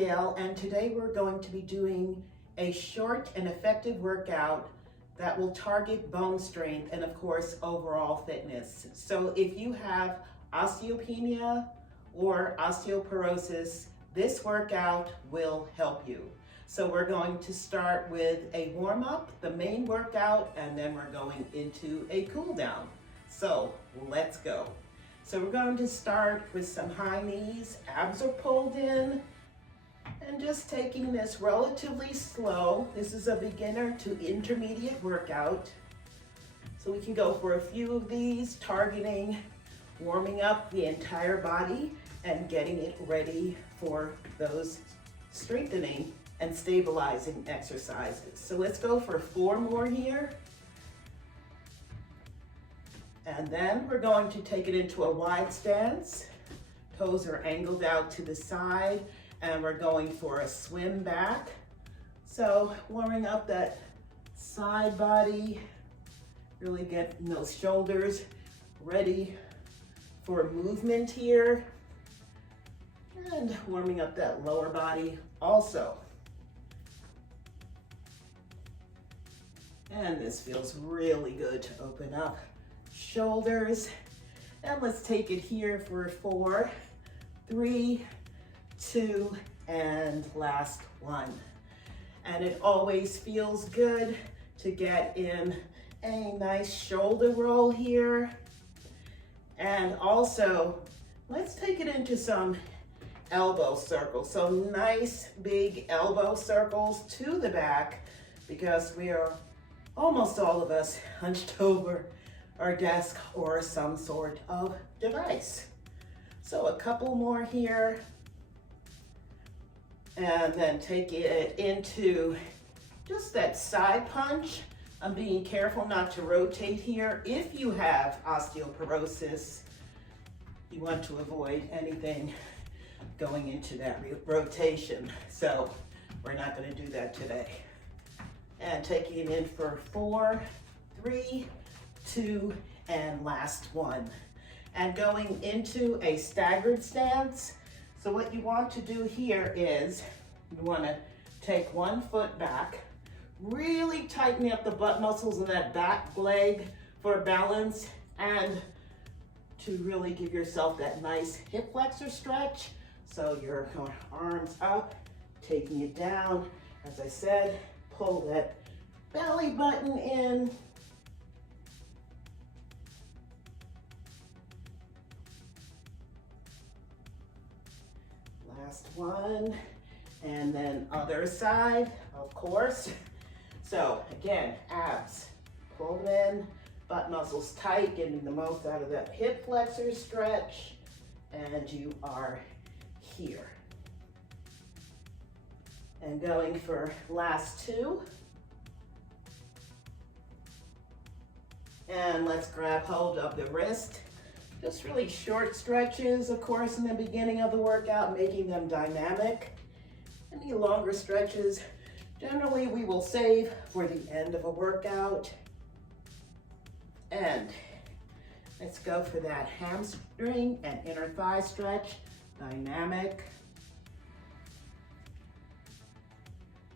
Gail, and today we're going to be doing a short and effective workout that will target bone strength and of course overall fitness. So if you have osteopenia or osteoporosis, this workout will help you. So we're going to start with a warm-up, the main workout, and then we're going into a cool down. So let's go. So we're going to start with some high knees, abs are pulled in, and just taking this relatively slow. This is a beginner to intermediate workout. So we can go for a few of these, targeting, warming up the entire body and getting it ready for those strengthening and stabilizing exercises. So let's go for 4 more here. And then we're going to take it into a wide stance. Toes are angled out to the side, and we're going for a swim back. So warming up that side body, really getting those shoulders ready for movement here. And warming up that lower body also. And this feels really good to open up shoulders. And let's take it here for 4, 3, 2, and last 1. And it always feels good to get in a nice shoulder roll here. And also, let's take it into some elbow circles. So nice big elbow circles to the back, because we are almost all of us hunched over our desk or some sort of device. So a couple more here, and then take it into just that side punch. I'm being careful not to rotate here. If you have osteoporosis, you want to avoid anything going into that rotation. So we're not going to do that today. And taking it in for 4, 3, 2, and last 1. And going into a staggered stance. So what you want to do here is you want to take one foot back, really tighten up the butt muscles of that back leg for balance, and to really give yourself that nice hip flexor stretch. So your arms up, taking it down. As I said, pull that belly button in. Last one, and then other side, of course. So again, abs pulled in, butt muscles tight, getting the most out of that hip flexor stretch, and you are here. And going for last 2. And let's grab hold of the wrist. Just really short stretches, of course, in the beginning of the workout, making them dynamic. Any longer stretches, generally we will save for the end of a workout. And let's go for that hamstring and inner thigh stretch, dynamic.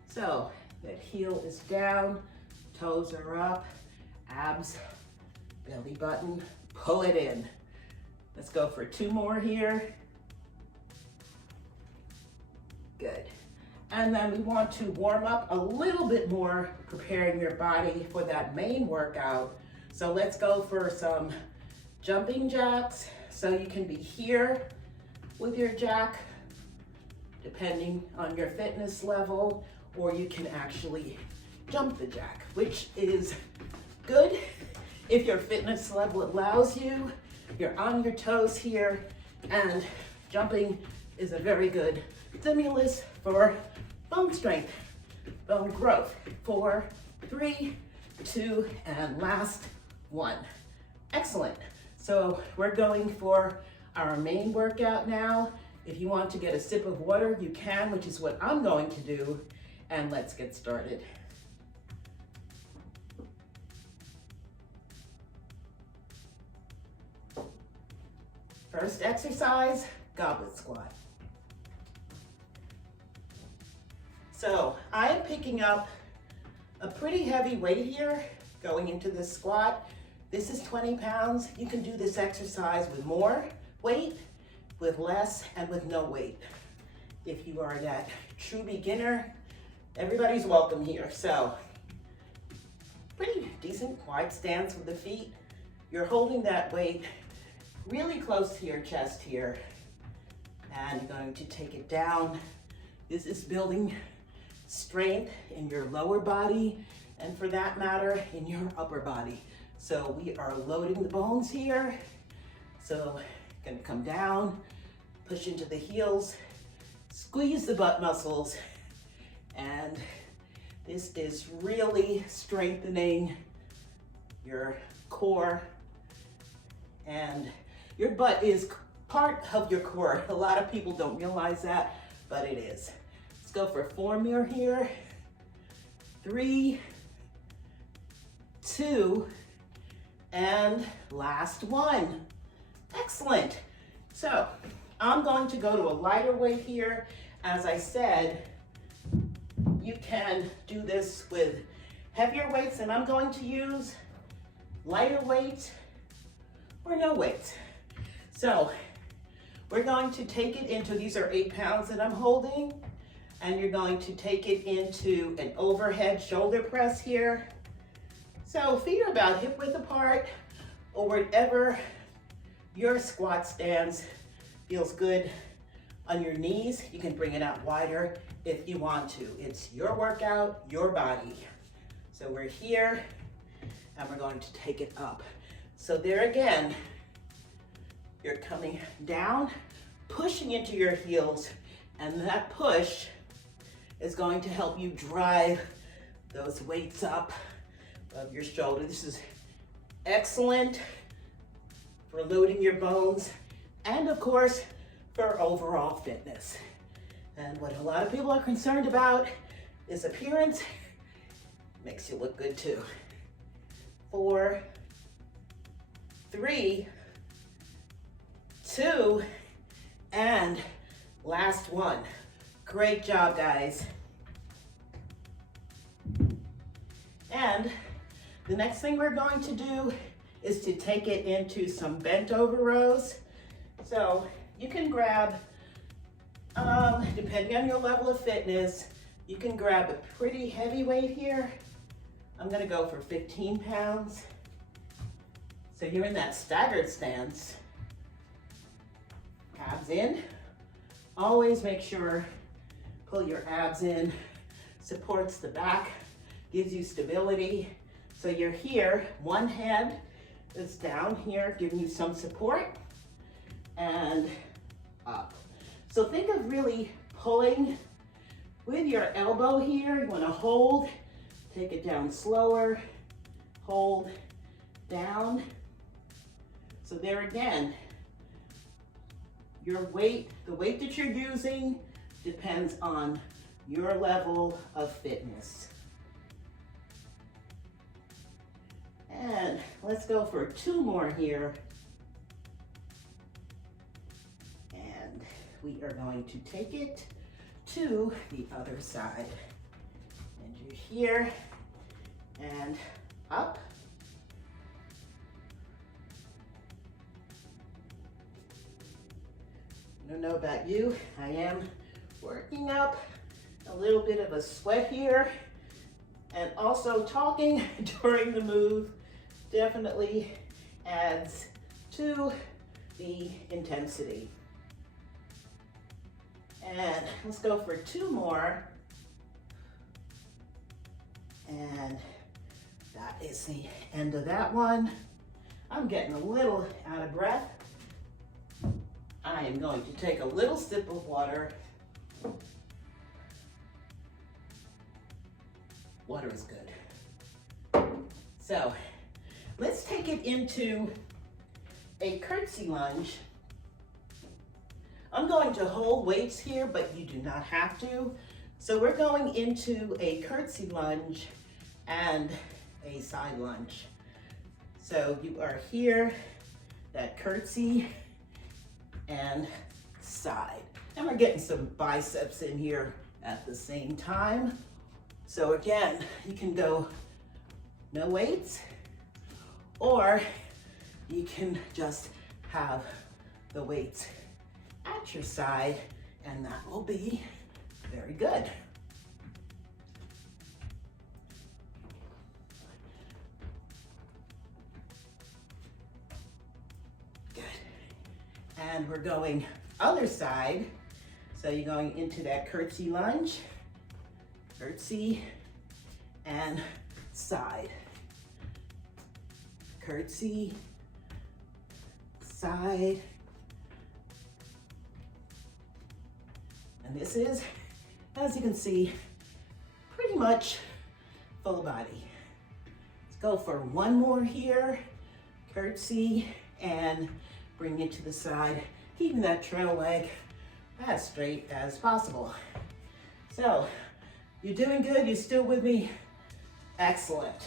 So that heel is down, toes are up, abs, belly button, pull it in. Let's go for 2 more here. Good. And then we want to warm up a little bit more, preparing your body for that main workout. So let's go for some jumping jacks. So you can be here with your jack, depending on your fitness level, or you can actually jump the jack, which is good if your fitness level allows you. You're on your toes here, and jumping is a very good stimulus for bone strength, bone growth. 4, 3, 2, and last 1. Excellent. So we're going for our main workout now. If you want to get a sip of water, you can, which is what I'm going to do. And let's get started. First exercise, goblet squat. So I am picking up a pretty heavy weight here going into this squat. This is 20 pounds. You can do this exercise with more weight, with less, and with no weight. If you are that true beginner, everybody's welcome here. So pretty decent wide stance with the feet. You're holding that weight really close to your chest here, and you're going to take it down. This is building strength in your lower body, and for that matter, in your upper body. So we are loading the bones here. So gonna come down, push into the heels, squeeze the butt muscles, and this is really strengthening your core, and your butt is part of your core. A lot of people don't realize that, but it is. Let's go for 4 more here. 3, 2, and last one. Excellent. So I'm going to go to a lighter weight here. As I said, you can do this with heavier weights, and I'm going to use lighter weights or no weights. So we're going to take it into, these are 8 pounds that I'm holding, and you're going to take it into an overhead shoulder press here. So feet are about hip width apart, or whatever your squat stance feels good on your knees. You can bring it out wider if you want to. It's your workout, your body. So we're here, and we're going to take it up. So there again, you're coming down, pushing into your heels, and that push is going to help you drive those weights up of your shoulder. This is excellent for loading your bones, and of course, for overall fitness. And what a lot of people are concerned about is appearance. Makes you look good too. 4, 3, 2, and last one. Great job, guys. And the next thing we're going to do is to take it into some bent over rows. So you can grab, depending on your level of fitness, you can grab a pretty heavy weight here. I'm gonna go for 15 pounds. So you're in that staggered stance. Abs in. Always make sure, pull your abs in, supports the back, gives you stability. So you're here, one hand is down here, giving you some support, and up. So think of really pulling with your elbow here. You wanna hold, take it down slower, hold, down. So there again, your weight, the weight that you're using depends on your level of fitness. And let's go for 2 more here. And we are going to take it to the other side. And you're here and up. I don't know about you, I am working up a little bit of a sweat here, and also talking during the move definitely adds to the intensity. And let's go for 2 more. And that is the end of that one. I'm getting a little out of breath. I am going to take a little sip of water. Water is good. So let's take it into a curtsy lunge. I'm going to hold weights here, but you do not have to. So we're going into a curtsy lunge and a side lunge. So you are here, that curtsy and side. And we're getting some biceps in here at the same time. So again, you can go no weights, or you can just have the weights at your side, and that will be very good. Good. And we're going other side. So you're going into that curtsy lunge, curtsy, and side. Curtsy, side. And this is, as you can see, pretty much full body. Let's go for one more here. Curtsy and bring it to the side, keeping that trail leg as straight as possible. So, you're doing good, you're still with me? Excellent.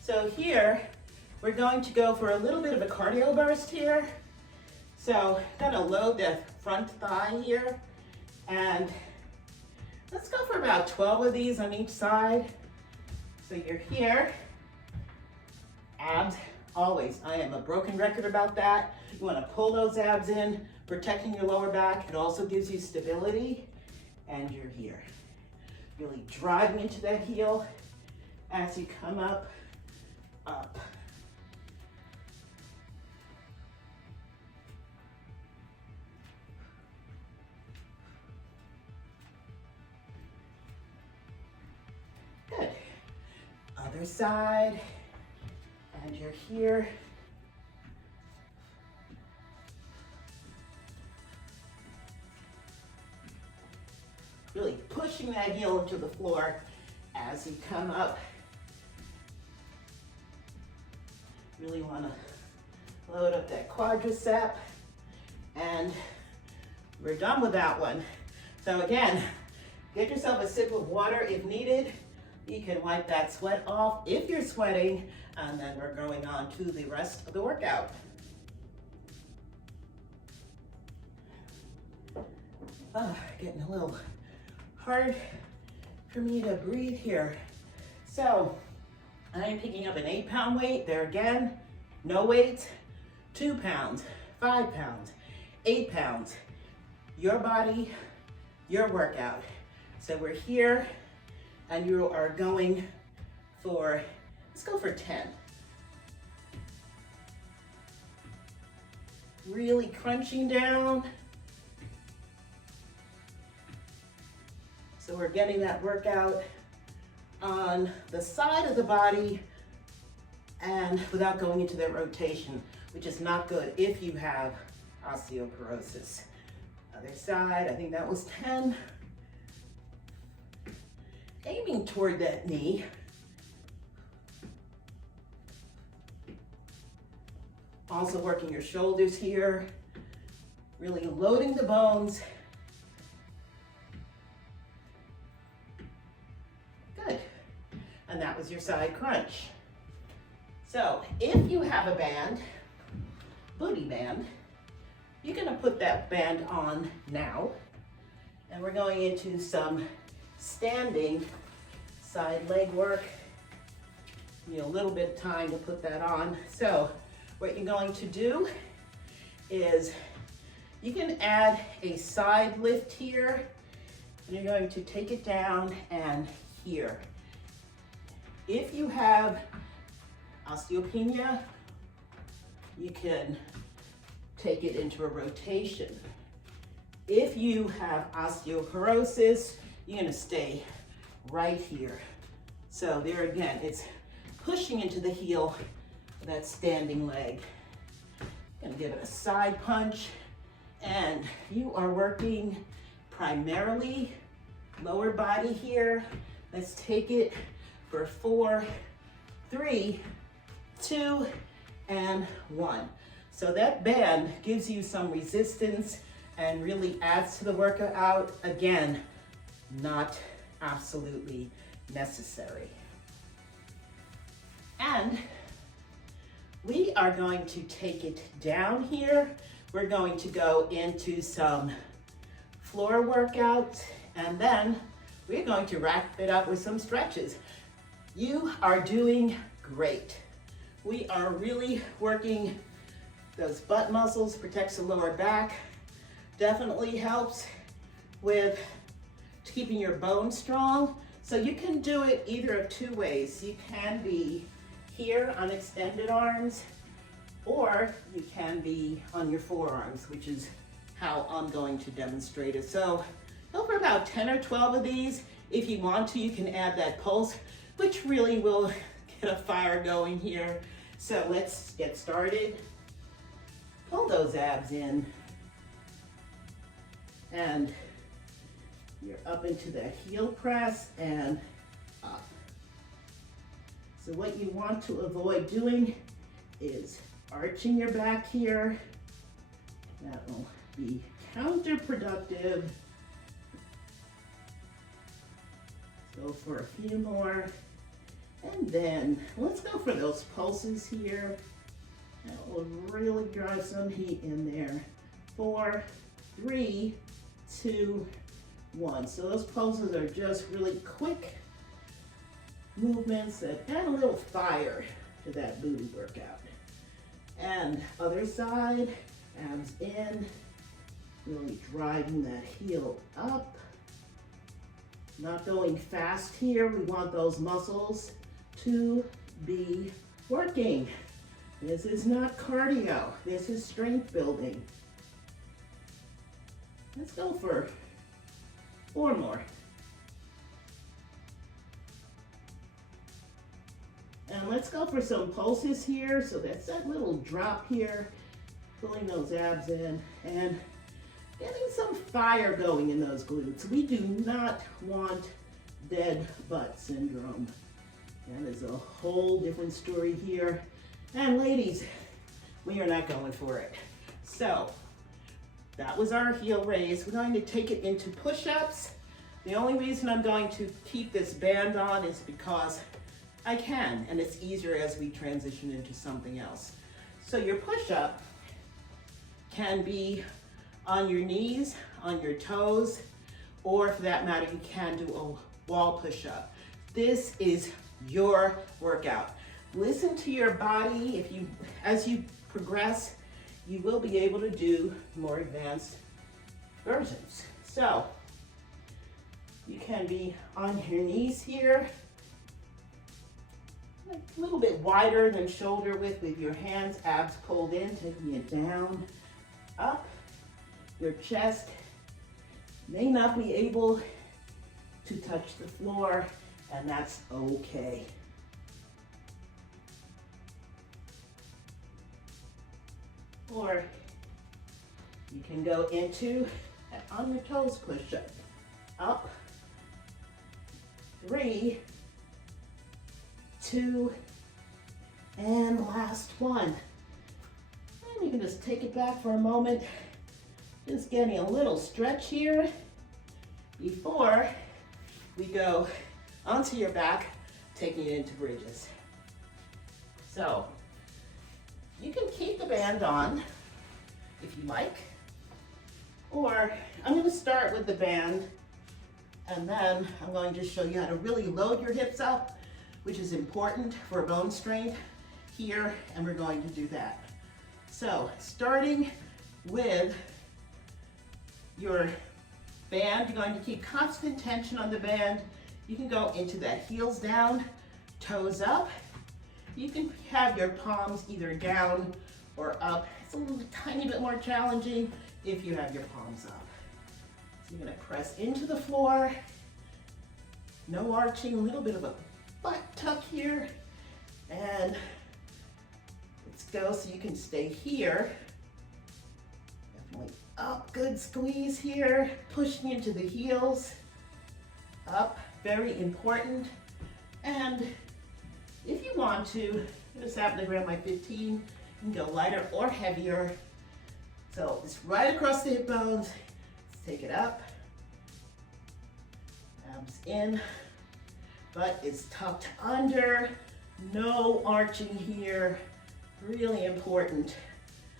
So here, we're going to go for a little bit of a cardio burst here. So, gonna load the front thigh here, and let's go for about 12 of these on each side. So you're here, abs, always. I am a broken record about that. You wanna pull those abs in, protecting your lower back. It also gives you stability, and you're here. Really driving into that heel as you come up, up. Good. Other side, and you're here. Really pushing that heel into the floor as you come up. Really want to load up that quadricep, and we're done with that one. So again, get yourself a sip of water if needed. You can wipe that sweat off if you're sweating, and then we're going on to the rest of the workout. Oh, getting a little hard for me to breathe here. So I'm picking up an 8-pound weight. There again, no weight, 2 pounds, 5 pounds, 8 pounds. Your body, your workout. So we're here, and you are going for, let's go for 10. Really crunching down. So we're getting that workout on the side of the body and without going into that rotation, which is not good if you have osteoporosis. Other side, I think that was 10. Aiming toward that knee. Also working your shoulders here, really loading the bones. Good. And that was your side crunch. So if you have a band, booty band, you're gonna put that band on now. And we're going into some standing side leg work. You need a little bit of time to put that on. So what you're going to do is you can add a side lift here, and you're going to take it down and here. If you have osteopenia, you can take it into a rotation. If you have osteoporosis, you're gonna stay right here. So there again, it's pushing into the heel of that standing leg. Gonna give it a side punch, and you are working primarily lower body here. Let's take it for 4, 3, 2, and 1. So that band gives you some resistance and really adds to the workout. Again, not absolutely necessary. And we are going to take it down here we're going to go into some floor workouts, and then we're going to wrap it up with some stretches. You are doing great. We are really working those butt muscles, protects the lower back, definitely helps with keeping your bones strong. So you can do it either of two ways. You can be here on extended arms, or you can be on your forearms, which is how I'm going to demonstrate it. So go for about 10 or 12 of these. If you want to, you can add that pulse, which really will get a fire going here. So let's get started. Pull those abs in, and you're up into the heel press and up. So what you want to avoid doing is arching your back here. That will be counterproductive. Go for a few more. And then let's go for those pulses here. That will really drive some heat in there. 4, 3, 2, 1. So those pulses are just really quick movements that add a little fire to that booty workout. And other side, abs in, really driving that heel up. Not going fast here. We want those muscles to be working. This is not cardio. This is strength building. Let's go for 4 more. And let's go for some pulses here. So that's that little drop here, pulling those abs in and getting some fire going in those glutes. We do not want dead butt syndrome. That is a whole different story here. And ladies, we are not going for it. So that was our heel raise. We're going to take it into push-ups. The only reason I'm going to keep this band on is because I can, and it's easier as we transition into something else. So your push-up can be on your knees, on your toes, or for that matter, you can do a wall push-up. This is your workout. Listen to your body. As you progress, you will be able to do more advanced versions. So you can be on your knees here, a little bit wider than shoulder width with your hands, abs pulled in, taking it down, up. Your chest may not be able to touch the floor, and that's okay. Or you can go into an on your toes push-up. Up, 3, 2, and last one. And you can just take it back for a moment. Just getting a little stretch here before we go onto your back, taking it into bridges. So you can keep the band on if you like, or I'm going to start with the band, and then I'm going to show you how to really load your hips up, which is important for bone strength here, and we're going to do that. So starting with your band, you're going to keep constant tension on the band. You can go into that heels down, toes up. You can have your palms either down or up. It's a little tiny bit more challenging if you have your palms up. So you're gonna press into the floor, no arching, a little bit of a butt tuck here, and let's go so you can stay here. Definitely up, good squeeze here, pushing into the heels, up, very important. And if you want to, just happen to grab my 15, you can go lighter or heavier. So it's right across the hip bones. Let's take it up. Abs in. Butt is tucked under. No arching here. Really important.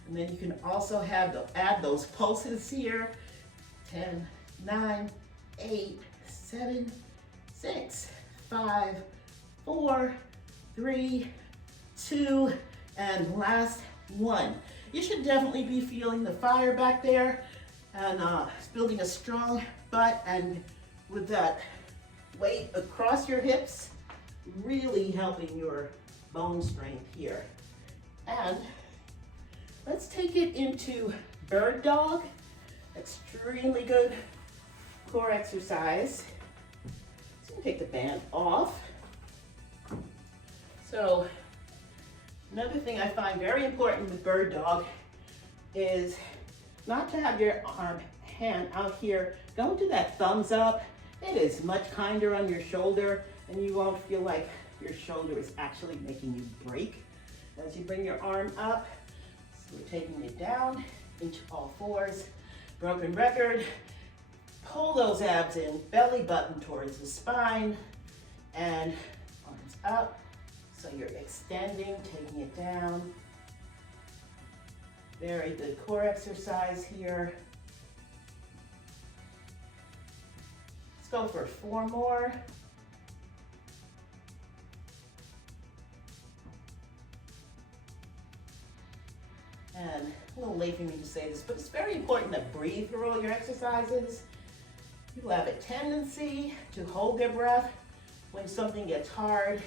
And then you can also add those pulses here. 10, 9, 8, 7, 6, 5, 4, 3, 2, and last 1. You should definitely be feeling the fire back there and building a strong butt, and with that weight across your hips, really helping your bone strength here. And let's take it into bird dog. Extremely good core exercise. So take the band off. So another thing I find very important with bird dog is not to have your hand out here. Go to that thumbs up. It is much kinder on your shoulder, and you won't feel like your shoulder is actually making you break as you bring your arm up. So we're taking it down into all fours. Broken record. Pull those abs in, belly button towards the spine, and arms up. So you're extending, taking it down. Very good core exercise here. Let's go for 4 more. And a little late for me to say this, but it's very important to breathe through all your exercises. People have a tendency to hold their breath when something gets hard.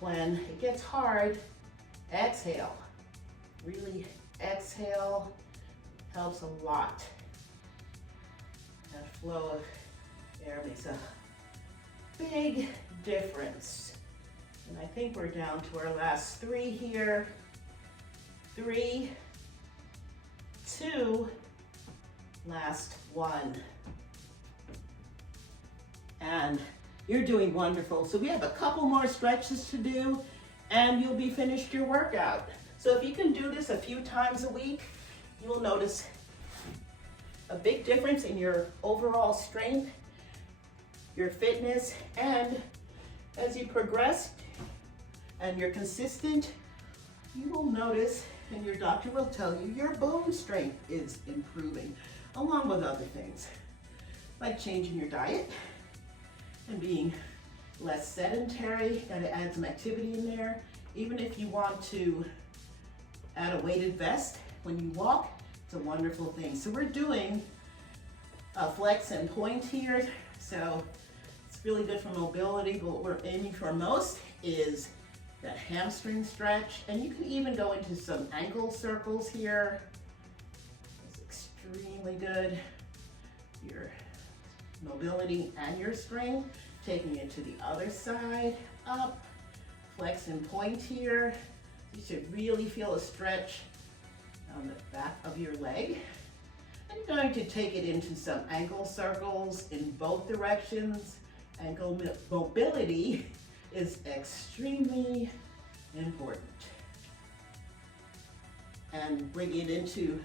When it gets hard, exhale. Really exhale helps a lot. That flow of air makes a big difference. And I think we're down to our last 3 here. 3, 2, last 1. And you're doing wonderful. So we have a couple more stretches to do and you'll be finished your workout. So if you can do this a few times a week, you will notice a big difference in your overall strength, your fitness, and as you progress and you're consistent, you will notice, and your doctor will tell you, your bone strength is improving, along with other things, like changing your diet and being less sedentary. Gotta add some activity in there. Even if you want to add a weighted vest when you walk, it's a wonderful thing. So we're doing a flex and point here. So it's really good for mobility, but what we're aiming for most is that hamstring stretch. And you can even go into some ankle circles here. It's extremely good. Your mobility and your strength. Taking it to the other side, up, flex and point here. You should really feel a stretch on the back of your leg. I'm going to take it into some ankle circles in both directions. Ankle mobility is extremely important. And bring it into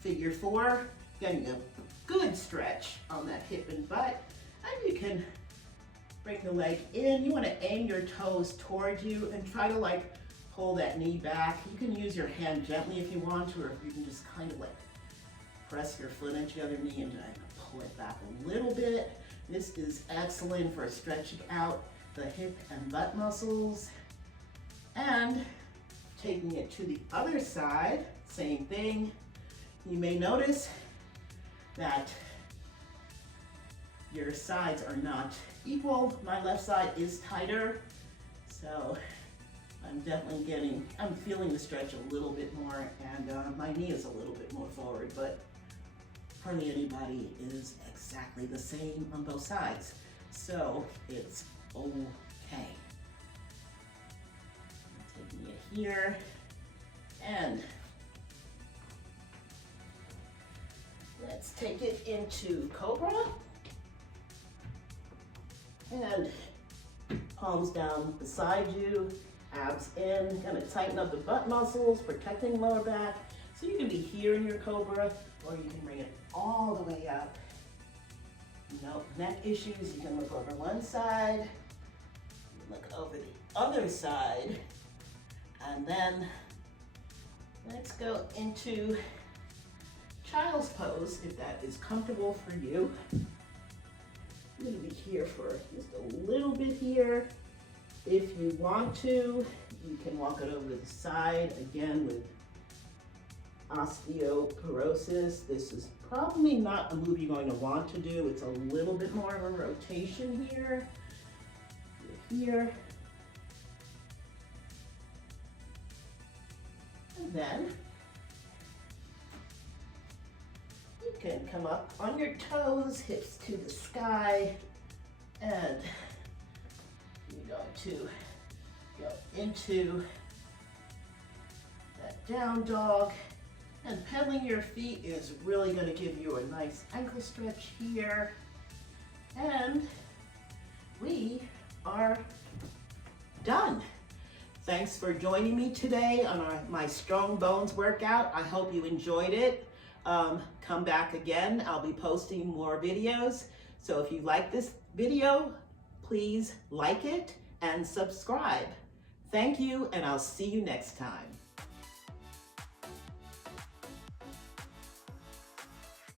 figure 4, getting a good stretch on that hip and butt. And you can bring the leg in. You want to aim your toes towards you and try to like pull that knee back. You can use your hand gently if you want to, or if you can just kind of like press your foot into the other knee and pull it back a little bit. This is excellent for stretching out the hip and butt muscles. And taking it to the other side, same thing. You may notice that your sides are not equal. My left side is tighter, so I'm definitely I'm feeling the stretch a little bit more, and my knee is a little bit more forward, but hardly anybody is exactly the same on both sides, so it's okay. Taking it here, and let's take it into Cobra. And palms down beside you, abs in, kind of tighten up the butt muscles, protecting lower back. So you can be here in your Cobra, or you can bring it all the way up. No neck issues, you can look over one side, look over the other side, and then Let's go into child's pose if that is comfortable for you. I'm going to be here for just a little bit here. If you want to, you can walk it over to the side again with osteoporosis. This is probably not a move you're going to want to do. It's a little bit more of a rotation here. Here. And then you can come up on your toes, hips to the sky, and you're going to go into that down dog. And pedaling your feet is really going to give you a nice ankle stretch here. And we are done. Thanks for joining me today on my Strong Bones workout. I hope you enjoyed it. Come back again. I'll be posting more videos. So if you like this video, please like it and subscribe. Thank you, and I'll see you next time.